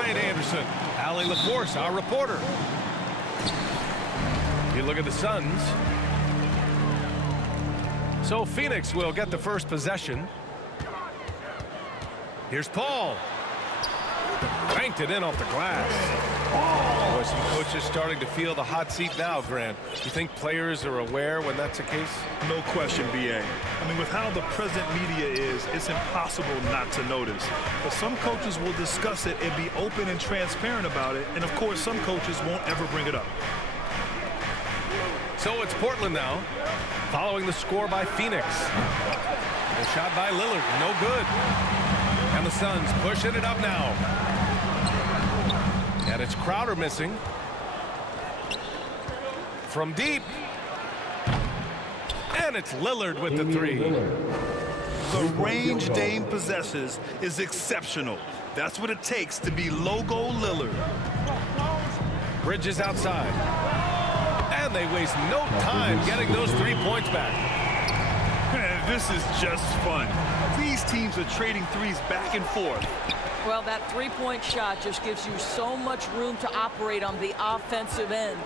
Brian Anderson. Allie LaForce, our reporter. You look at the Suns. So Phoenix will get the first possession. Here's Paul. Banked it in off the glass. Boy, some coaches starting to feel the hot seat now, Grant. You think players are aware when that's the case? No question, B.A. I mean, with how the present media is, it's impossible not to notice. But some coaches will discuss it and be open and transparent about it. And, of course, some coaches won't ever bring it up. So it's Portland now, following the score by Phoenix. A shot by Lillard, no good. And the Suns pushing it up now. And it's Crowder missing. From deep. And it's Lillard with the three. The range Dame possesses is exceptional. That's what it takes to be logo Lillard. Bridges outside. And they waste no time getting those 3 points back. This is just fun. These teams are trading threes back and forth. Well, that three-point shot just gives you so much room to operate on the offensive end.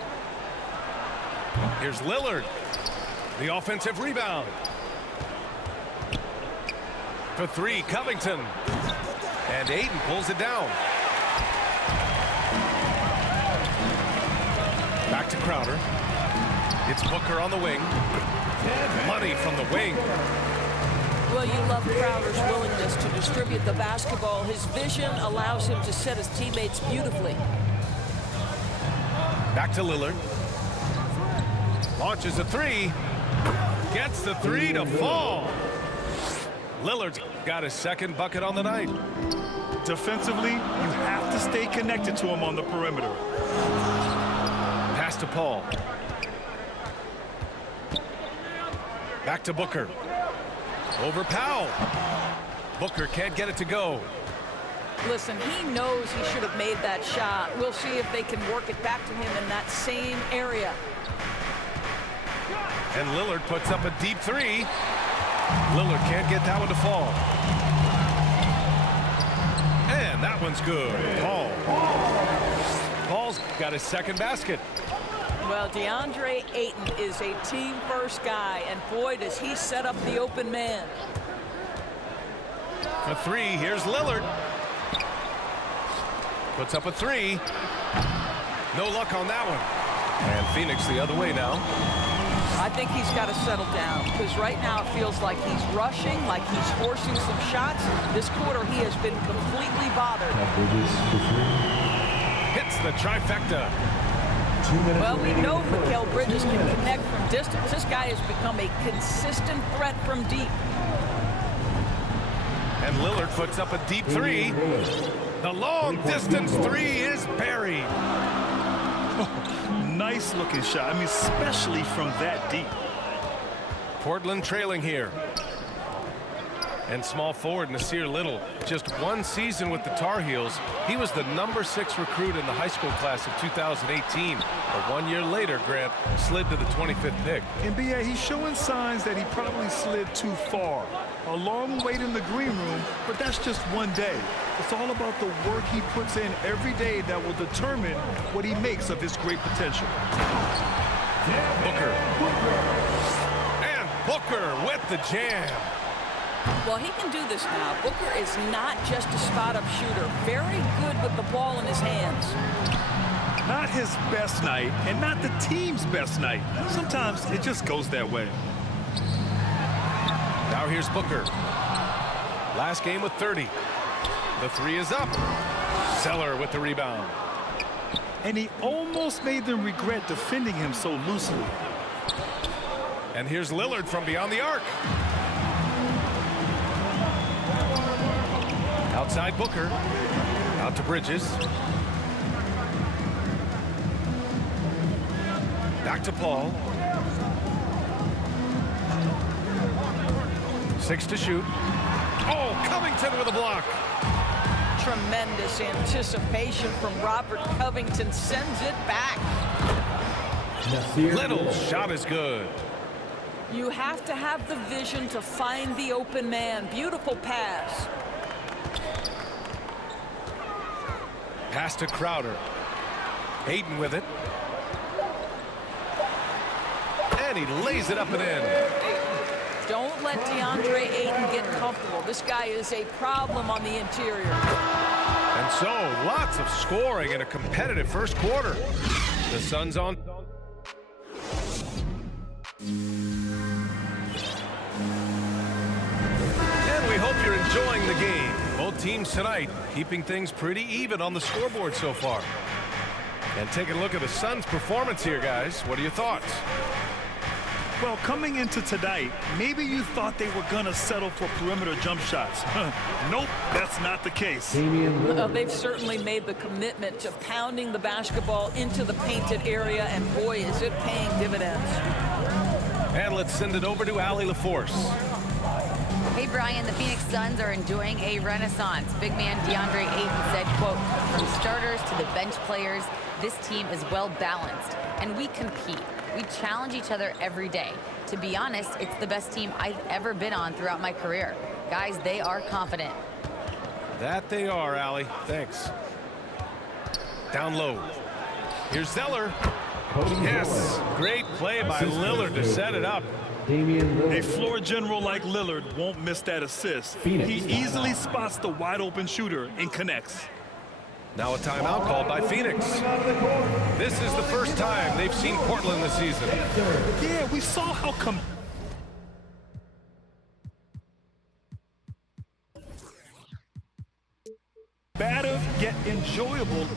Here's Lillard. The offensive rebound. For three, Covington. And Ayton pulls it down. Back to Crowder. It's Booker on the wing. Money from the wing. Well, you love Crowder's willingness to distribute the basketball. His vision allows him to set his teammates beautifully. Back to Lillard. Launches a three. Gets the three to fall. Lillard's got his second bucket on the night. Defensively, you have to stay connected to him on the perimeter. Pass to Paul. Back to Booker. Over Powell. Booker can't get it to go. Listen, he knows he should have made that shot. We'll see if they can work it back to him in that same area. And Lillard puts up a deep three. Lillard can't get that one to fall. And that one's good. Paul. Paul's got his second basket. Well, DeAndre Ayton is a team-first guy, and boy, does he set up the open man. For three, here's Lillard. Puts up a three. No luck on that one. And Phoenix the other way now. I think he's got to settle down, because right now it feels like he's rushing, like he's forcing some shots. This quarter, he has been completely bothered. Hits the trifecta. Well, we know Mikal Bridges can connect from distance. This guy has become a consistent threat from deep. And Lillard puts up a deep three. The long distance three is buried. Nice looking shot. I mean, especially from that deep. Portland trailing here. And small forward Nasir Little, just one season with the Tar Heels. He was the #6 recruit in the high school class of 2018. But 1 year later, Grant slid to the 25th pick. And B.A., he's showing signs that he probably slid too far. A long wait in the green room, but that's just one day. It's all about the work he puts in every day that will determine what he makes of his great potential. Booker. And Booker with the jam. Well, he can do this now. Booker is not just a spot-up shooter. Very good with the ball in his hands. Not his best night, and not the team's best night. Sometimes it just goes that way. Now here's Booker. Last game with 30. The three is up. Zeller with the rebound. And he almost made them regret defending him so loosely. And here's Lillard from beyond the arc. Outside Booker. Out to Bridges. Back to Paul. 6 to shoot. Oh, Covington with a block. Tremendous anticipation from Robert Covington. Sends it back. Little's shot is good. You have to have the vision to find the open man. Beautiful pass. Pass to Crowder. Hayden with it. And he lays it up and in. Don't let DeAndre Ayton get comfortable. This guy is a problem on the interior. And so, lots of scoring in a competitive first quarter. The Suns on. And we hope you're enjoying the game. Both teams tonight keeping things pretty even on the scoreboard so far. And taking a look at the Suns' performance here, guys. What are your thoughts? Well, coming into tonight, maybe you thought they were going to settle for perimeter jump shots. Nope, that's not the case. They've certainly made the commitment to pounding the basketball into the painted area, and boy, is it paying dividends. And let's send it over to Allie LaForce. Hey, Brian, the Phoenix Suns are enjoying a renaissance. Big man DeAndre Ayton said, quote, from starters to the bench players, this team is well balanced, and we compete. We challenge each other every day. To be honest, it's the best team I've ever been on throughout my career. Guys, they are confident. That they are, Allie. Thanks. Down low. Here's Zeller. Yes, great play by Lillard to set it up. A floor general like Lillard won't miss that assist. He easily spots the wide open shooter and connects. Now a timeout called by Phoenix. This is the first time they've seen Portland this season. Yeah, we saw how combative yet enjoyable.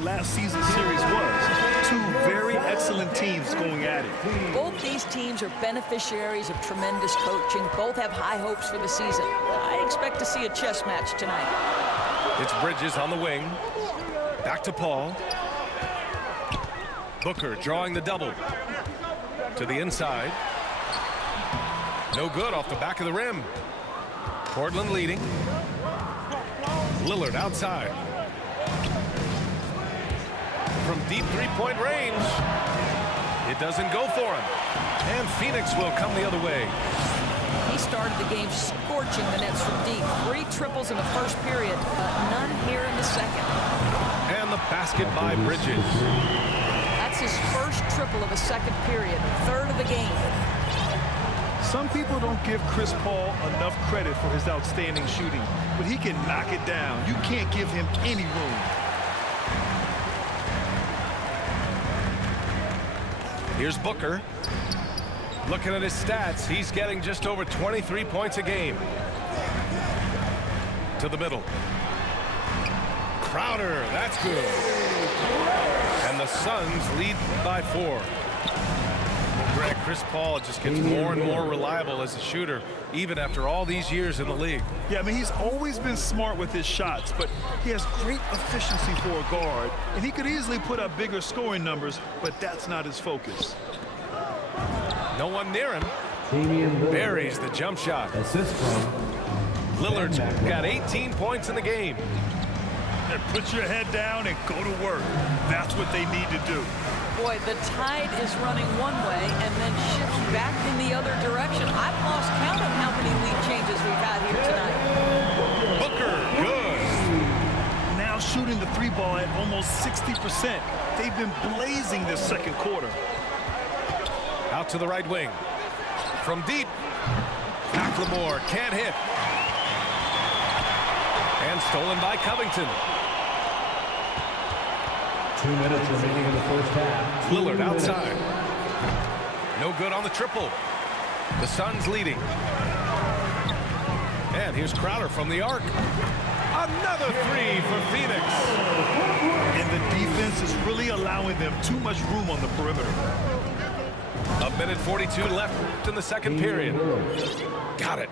Last season's series was two very excellent teams going at it. Both these teams are beneficiaries of tremendous coaching. Both have high hopes for the season. I expect to see a chess match tonight. It's Bridges on the wing. Back to Paul. Booker drawing the double. To the inside. No good off the back of the rim. Portland leading. Lillard outside. From deep three-point range. It doesn't go for him. And Phoenix will come the other way. He started the game scorching the nets from deep. 3 triples in the first period, but none here in the second. And the basket by Bridges. That's his first triple of the second period, third of the game. Some people don't give Chris Paul enough credit for his outstanding shooting, but he can knock it down. You can't give him any room. Here's Booker. Looking at his stats, he's getting just over 23 points a game. To the middle. Crowder, that's good. And the Suns lead by 4. Well, Greg, Chris Paul just gets more and more reliable as a shooter, even after all these years in the league. Yeah, I mean, he's always been smart with his shots, but he has great efficiency for a guard, and he could easily put up bigger scoring numbers, but that's not his focus. No one near him. Buries the jump shot. Assist from Lillard's got 18 points in the game. And put your head down and go to work. That's what they need to do. Boy, the tide is running one way and then shifts back in the other direction. I've lost count of how many lead changes we've had here tonight. Booker, good. Now shooting the 3 ball at almost 60%. They've been blazing this second quarter. Out to the right wing. From deep. McLemore can't hit. And stolen by Covington. 2 minutes remaining in the first half. Lillard outside. No good on the triple. The Suns leading. And here's Crowder from the arc. Another 3 for Phoenix. And the defense is really allowing them too much room on the perimeter. A minute 42 left in the second period. Got it.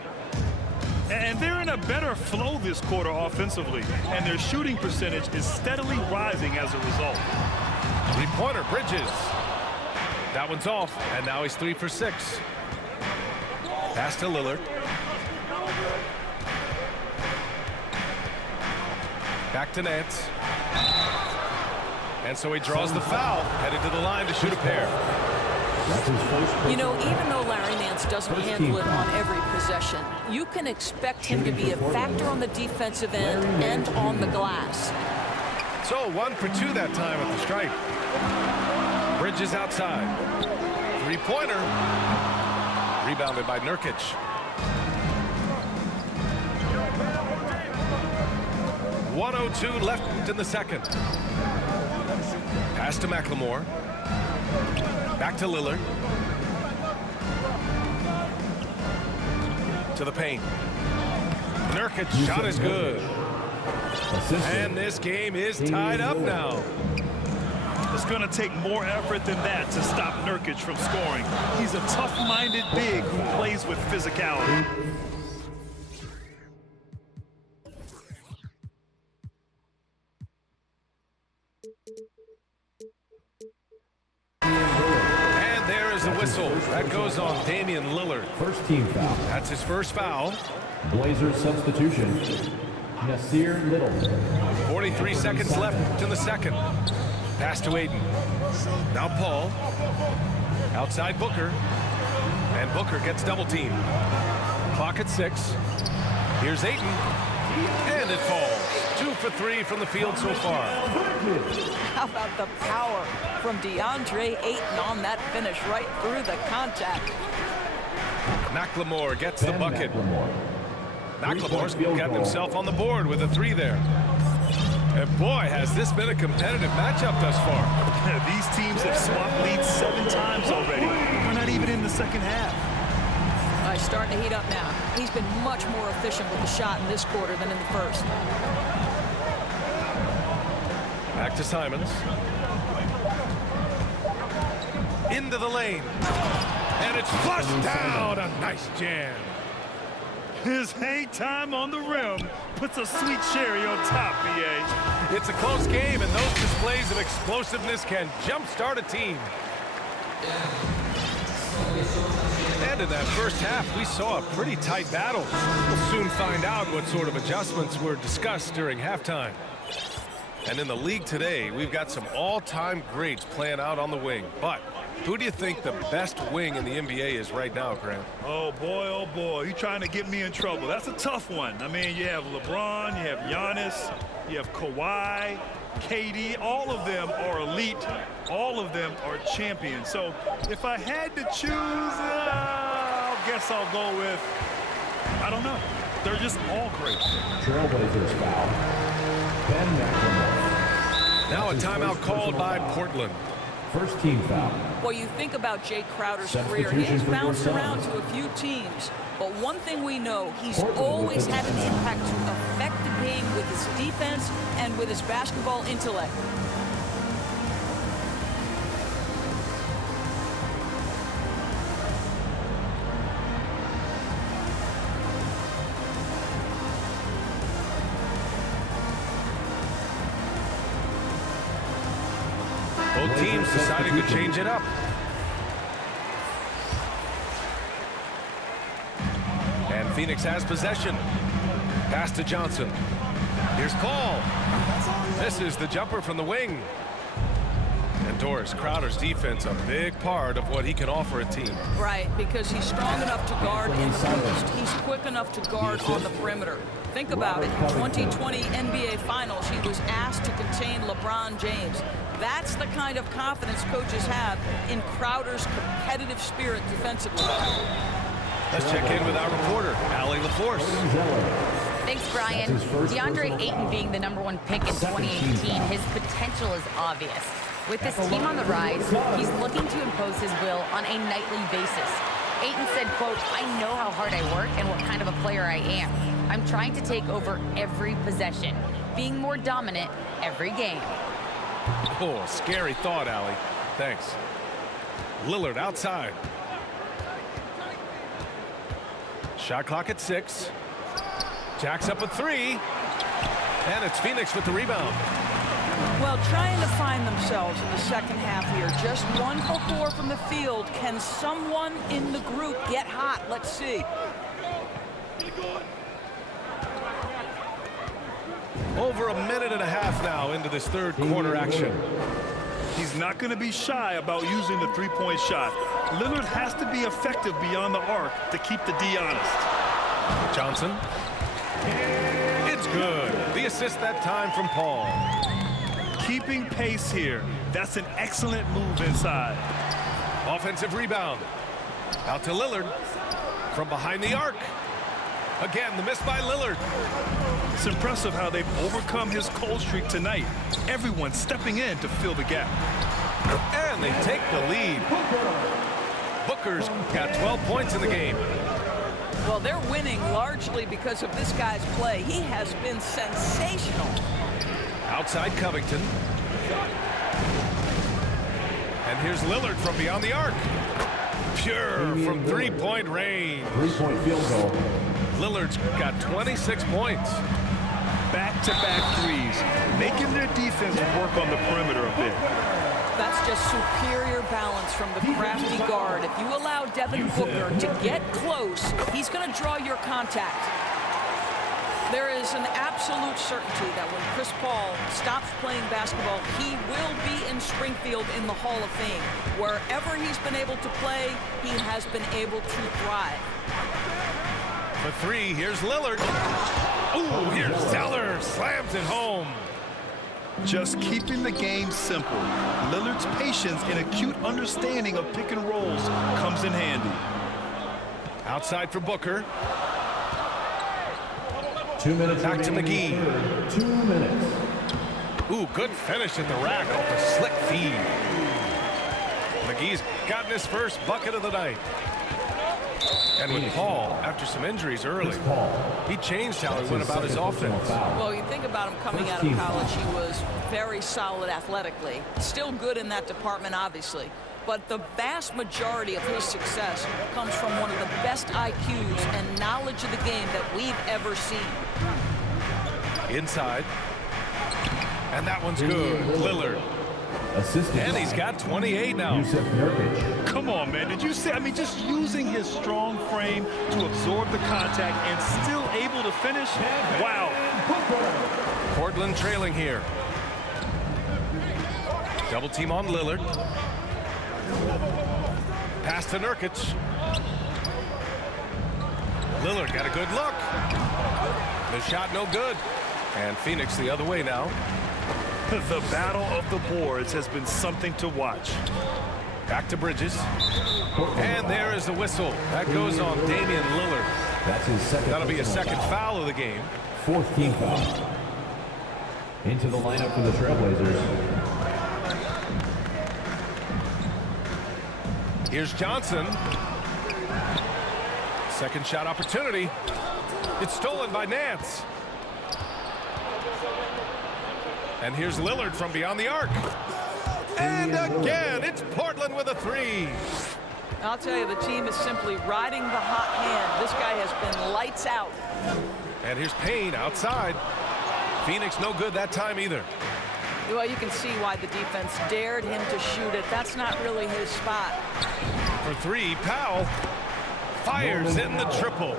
And they're in a better flow this quarter offensively, and their shooting percentage is steadily rising as a result. Three-pointer, Bridges. That one's off, and now he's 3 for 6. Pass to Lillard. Back to Nance. And so he draws the foul, headed to the line to shoot a pair. You know, even though Larry Nance doesn't handle it on every possession, you can expect him to be a factor on the defensive end and on the glass. So 1 for 2 that time at the stripe. Bridges outside. Three-pointer. Rebounded by Nurkic. .102 left in the second. Pass to McLemore. Back to Lillard. To the paint. Nurkic shot is good. And this game is tied up now. It's going to take more effort than that to stop Nurkic from scoring. He's a tough-minded big who plays with physicality. And there is the whistle. That goes on Damian Lillard. First team foul. That's his first foul. Blazers substitution. Nasir Little. 43 seconds left in the second. Pass to Aiden. Now Paul. Outside Booker. And Booker gets double teamed. Clock at 6. Here's Aiden. And it falls. 2 for 3 from the field so far. How about the power from DeAndre Ayton on that finish right through the contact? McLemore gets the bucket. McLemore's Field got goal. himself on the board with a 3 there. And boy, has this been a competitive matchup thus far. These teams have swapped leads 7 times already. We're not even in the second half. He's starting to heat up now. He's been much more efficient with the shot in this quarter than in the first. Back to Simons. Into the lane. And it's flushed down. A nice jam. His hang time on the rim puts a sweet cherry on top, BA. It's a close game, and those displays of explosiveness can jumpstart a team. And in that first half, we saw a pretty tight battle. We'll soon find out what sort of adjustments were discussed during halftime. And in the league today, we've got some all-time greats playing out on the wing. But who do you think the best wing in the NBA is right now, Grant? Oh, boy, you're trying to get me in trouble. That's a tough one. I mean, you have LeBron, you have Giannis, you have Kawhi, KD. All of them are elite. All of them are champions. So if I had to choose, I guess I'll go with, I don't know. They're just all great. Trailblazers foul. Ben McLemore. Now a timeout called by Portland. First team foul. Well, you think about Jay Crowder's career. He has bounced around to a few teams. But one thing we know, he's always had an impact to affect the game with his defense and with his basketball intellect. Both teams deciding to change it up. And Phoenix has possession. Pass to Johnson. Here's Paul. This is the jumper from the wing. And Doris, Crowder's defense a big part of what he can offer a team. Right, because he's strong enough to guard in the post. He's quick enough to guard on the perimeter. Think about it. In 2020 NBA Finals, he was asked to contain LeBron James. That's the kind of confidence coaches have in Crowder's competitive spirit defensively. Let's check in with our reporter, Allie LaForce. Thanks, Brian. DeAndre Ayton being the #1 pick in 2018, his potential is obvious. With this team on the rise, he's looking to impose his will on a nightly basis. Ayton said, quote, "I know how hard I work and what kind of a player I am. I'm trying to take over every possession, being more dominant every game." Oh, scary thought, Allie. Thanks. Lillard outside. Shot clock at 6. Jacks up a 3. And it's Phoenix with the rebound. Well, trying to find themselves in the second half here. Just 1 for 4 from the field. Can someone in the group get hot? Let's see. Over a minute and a half now into this third quarter action. He's not going to be shy about using the three-point shot. Lillard has to be effective beyond the arc to keep the D honest. Johnson. It's good. The assist that time from Paul. Keeping pace here. That's an excellent move inside. Offensive rebound. Out to Lillard. From behind the arc. Again, the miss by Lillard. It's impressive how they've overcome his cold streak tonight. Everyone stepping in to fill the gap. And they take the lead. Booker's got 12 points in the game. Well, they're winning largely because of this guy's play. He has been sensational. Outside Covington. And here's Lillard from beyond the arc. Pure from three-point range. 3-point field goal. Lillard's got 26 points. Back-to-back threes, making their defense work on the perimeter a bit. That's just superior balance from the crafty guard. If you allow Devin Booker to get close, he's going to draw your contact. There is an absolute certainty that when Chris Paul stops playing basketball, he will be in Springfield in the Hall of Fame. Wherever he's been able to play, he has been able to thrive. For 3, here's Lillard. Ooh, here's Zeller. Slams it home. Just keeping the game simple. Lillard's patience and acute understanding of pick and rolls comes in handy. Outside for Booker. 2 minutes. Back to remaining in the McGee. third. 2 minutes. Ooh, good finish at the rack off a slick feed. McGee's gotten his first bucket of the night. And with Paul, after some injuries early, he changed how he went about his offense. Well, you think about him coming out of college, he was very solid athletically. Still good in that department, obviously. But the vast majority of his success comes from one of the best IQs and knowledge of the game that we've ever seen. Inside. And that one's good. Lillard. Assisted. And he's got 28 now. Yusuf Nurkic. Come on, man. Did you see? I mean, just using his strong frame to absorb the contact and still able to finish. Wow. Portland trailing here. Double team on Lillard. Pass to Nurkic. Lillard got a good look. The shot no good. And Phoenix the other way now. The battle of the boards has been something to watch. Back to Bridges. And there is the whistle. That goes on Damian Lillard. That's his second. That'll be a personal second foul of the game. 4th team foul. Into the lineup for the Trailblazers. Here's Johnson. Second shot opportunity. It's stolen by Nance. And here's Lillard from beyond the arc. And again, it's Portland with a 3. I'll tell you, the team is simply riding the hot hand. This guy has been lights out. And here's Payne outside. Phoenix no good that time either. Well, you can see why the defense dared him to shoot it. That's not really his spot. For 3, Powell fires in the triple.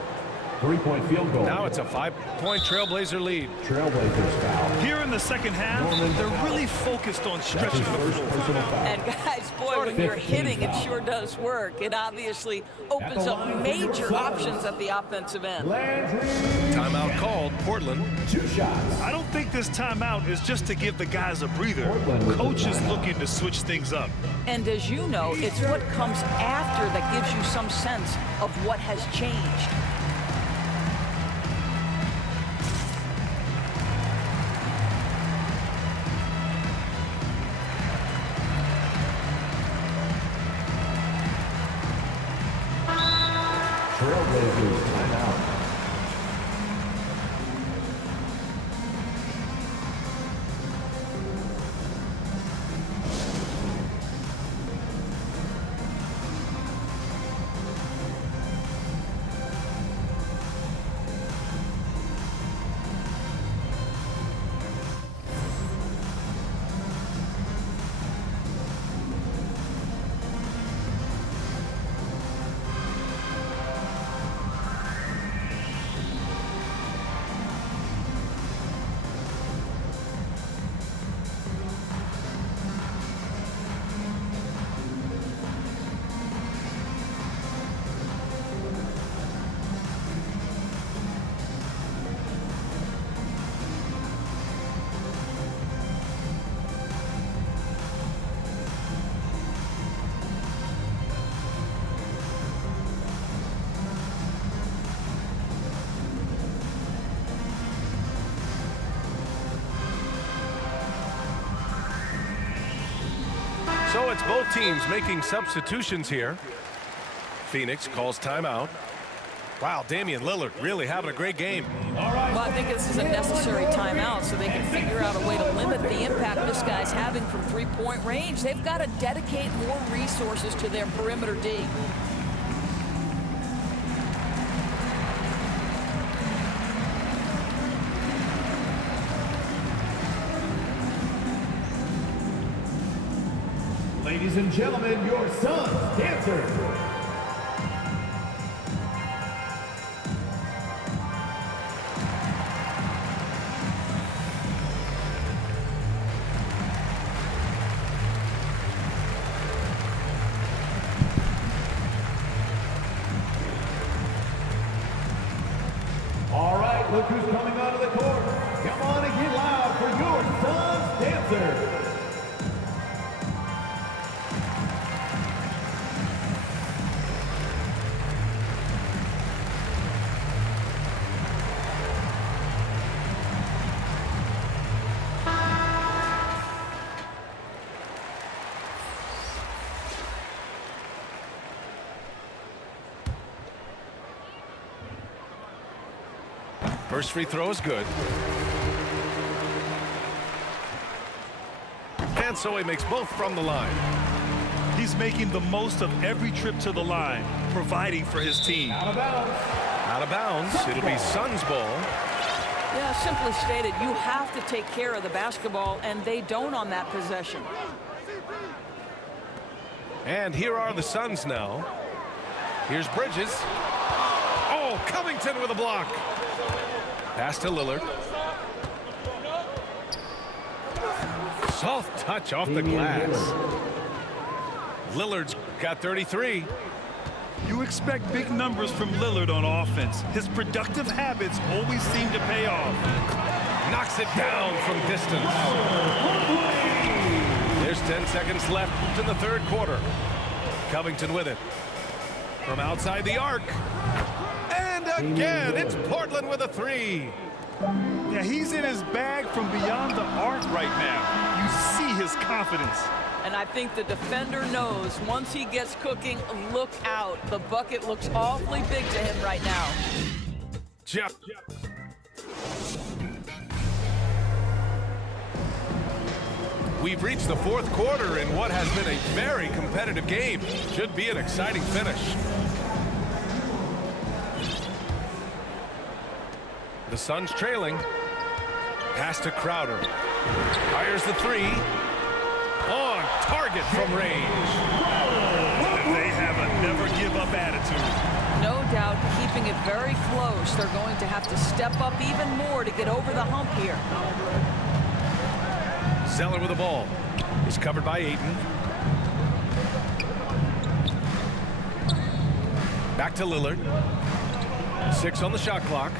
3-point field goal. Now it's a 5-point Trailblazer lead. Trailblazers foul. Here in the second half, they're really focused on That's stretching his the first floor. personal foul. And guys, boy, when you're hitting, it sure does work. It obviously opens up major options at the offensive end. Landry. Timeout called. Portland. 2 shots. I don't think this timeout is just to give the guys a breather. Coach is looking to switch things up. And as you know, it's what comes after that gives you some sense of what has changed. Trailblazers timeout. it's both teams making substitutions here. Phoenix calls timeout. Wow, Damian Lillard really having a great game. Well, I think this is a necessary timeout so they can figure out a way to limit the impact this guy's having from three-point range. They've got to dedicate more resources to their perimeter D. Ladies and gentlemen, your Suns dancers. All right, look who's coming onto the court. Come on and get loud for your Suns dancers. First free throw is good. And so he makes both from the line. He's making the most of every trip to the line, providing for his team. Out of bounds. Out of bounds. It'll be Suns ball. Yeah, simply stated, you have to take care of the basketball, and they don't on that possession. And here are the Suns now. Here's Bridges. Oh, Covington with a block. Pass to Lillard. Soft touch off the glass. Lillard's got 33. You expect big numbers from Lillard on offense. His productive habits always seem to pay off. Knocks it down from distance. There's 10 seconds left in the third quarter. Covington with it. From outside the arc. And again, it's Portland with a three. Yeah, he's in his bag from beyond the arc right now. You see his confidence. And I think the defender knows once he gets cooking, look out. The bucket looks awfully big to him right now. Jeff. We've reached the fourth quarter in what has been a very competitive game. Should be an exciting finish. The Suns trailing. Pass to Crowder. Fires the three. On target from range. They have a never-give-up attitude. No doubt keeping it very close. They're going to have to step up even more to get over the hump here. Zeller with the ball. Is covered by Ayton. Back to Lillard. 6 on the shot clock.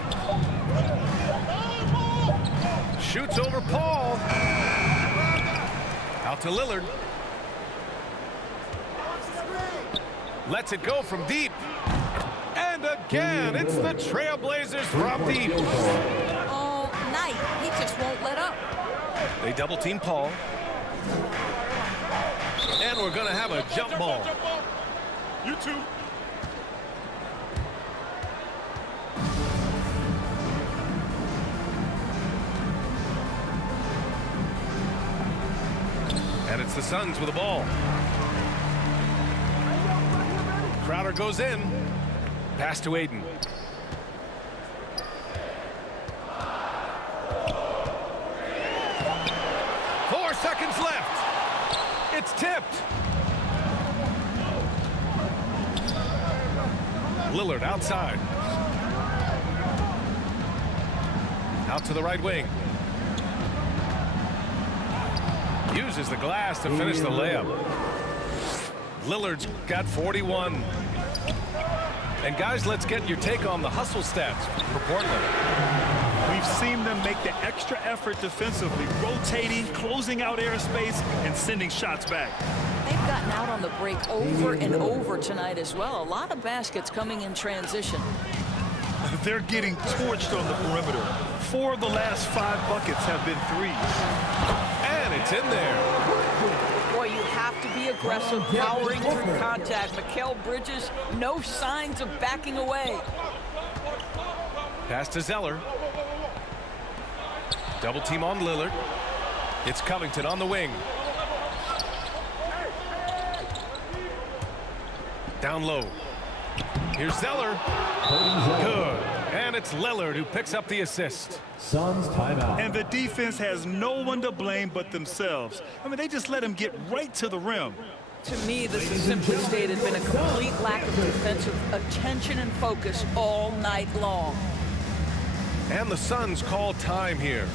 Shoots over Paul. Out to Lillard. Lets it go from deep. And again, it's the Trailblazers from deep. All night, he just won't let up. They double team Paul. And we're going to have a jump ball. You too. And it's the Suns with the ball. Crowder goes in. Pass to Ayton. Four seconds left. It's tipped. Lillard outside. Out to the right wing. Uses the glass to finish the layup. Lillard's got 41. And guys, let's get your take on the hustle stats for Portland. We've seen them make the extra effort defensively, rotating, closing out airspace, and sending shots back. They've gotten out on the break over and over tonight as well. A lot of baskets coming in transition. They're getting torched on the perimeter. 4 of the last 5 buckets have been threes. And it's in there. Boy, you have to be aggressive, powering through contact. Mikal Bridges, no signs of backing away. Pass to Zeller. Double team on Lillard. It's Covington on the wing. Down low. Here's Zeller. Good. And it's Lillard who picks up the assist. Suns timeout. And the defense has no one to blame but themselves. I mean, they just let him get right to the rim. To me, this has simply stated been a complete lack of defensive attention and focus all night long. And the Suns call time here.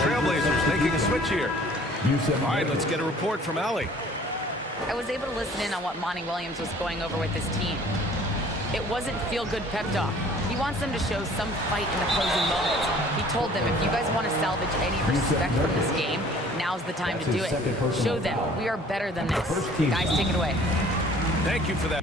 Trailblazers making a switch here. All right, let's get a report from Allie. I was able to listen in on what Monty Williams was going over with his team. It wasn't feel-good pep talk. He wants them to show some fight in the closing moments. He told them, if you guys want to salvage any respect from this game, now's the time to do it. Show them we are better than this. Guys, take it away. Thank you for that.